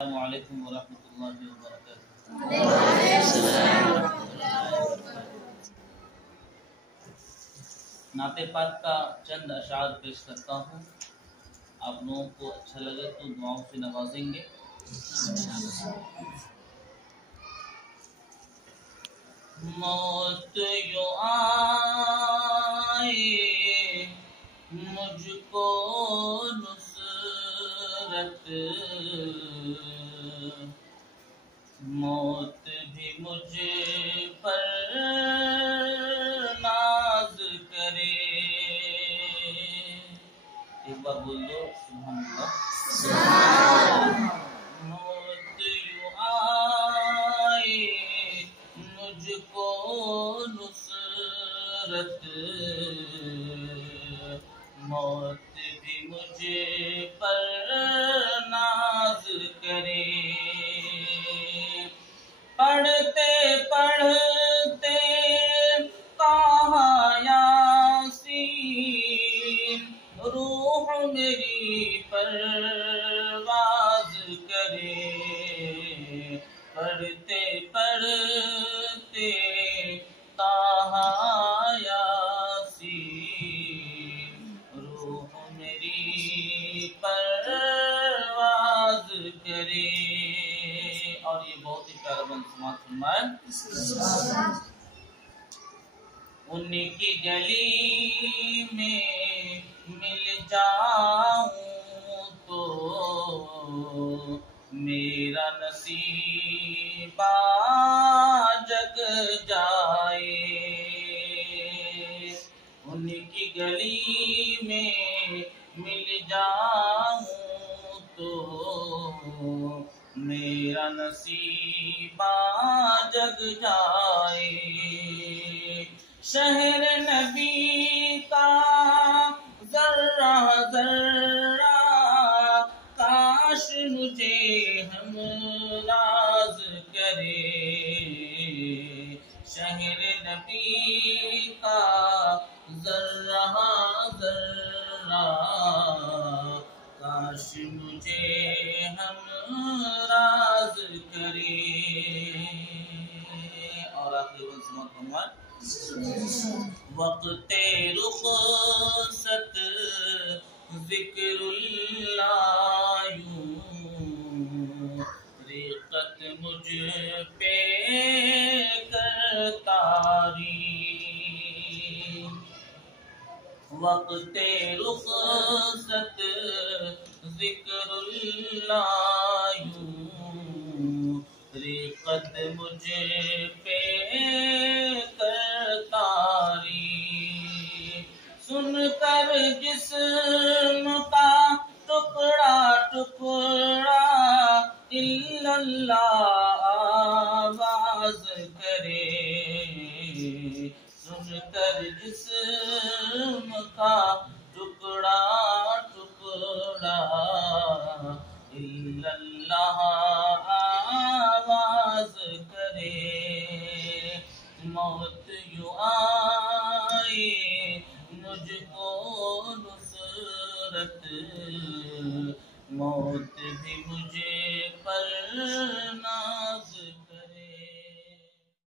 السلام علیکم ورحمۃ اللہ وبرکاتہ۔ نعت پاک کا چند اشعار پیش کرتا ہوں، آپ لوگوں کو اچھا لگے تو دعاؤں سے نوازیں گے۔ موت یوں آئے مجھ کو نصرت، موت بھی مجھ پر ناز کرے۔ ایک بار بول دو سبحان اللہ۔ موت یوں آئے مجھ کو نصرت، موت بھی مجھ پر ناز کرے۔ پڑھتے پڑھتے طٰہٰ یاسین روح میری پرواز کرے۔ پڑھتے پڑھتے طٰہٰ یاسین روح میری پرواز کرے۔ اور یہ بہت ہی پیارا بند سماعت فرمائیں۔ ان کی گلی میں مل جاؤں تو میرا نصیب جگ جائے۔ ان کی گلی میں مل جاؤں تو میرا نصیب جگ جائے۔ شہر نبی کا ذرہ ذرہ کاش مجھے ہمراز کرے۔ شہر نبی کا ذرہ ذرہ کاش مجھے ہمراز کرے۔ اور آخری سماعت فرمائیں۔ وقت رخصت ذکر اللہ یوں ریقت مجھ پہ کرتاری۔ وقت رخصت ذکر اللہ یوں ریقت مجھ پہ کرتاری۔ سن کر جسم کا ٹکڑا ٹکڑا الا اللہ آواز کرے۔ سن کر جسم کا ٹکڑا ٹکڑا الا اللہ آواز کرے۔ موت یوں آئے مجھ کو نصرت، موت بھی مجھ پر ناز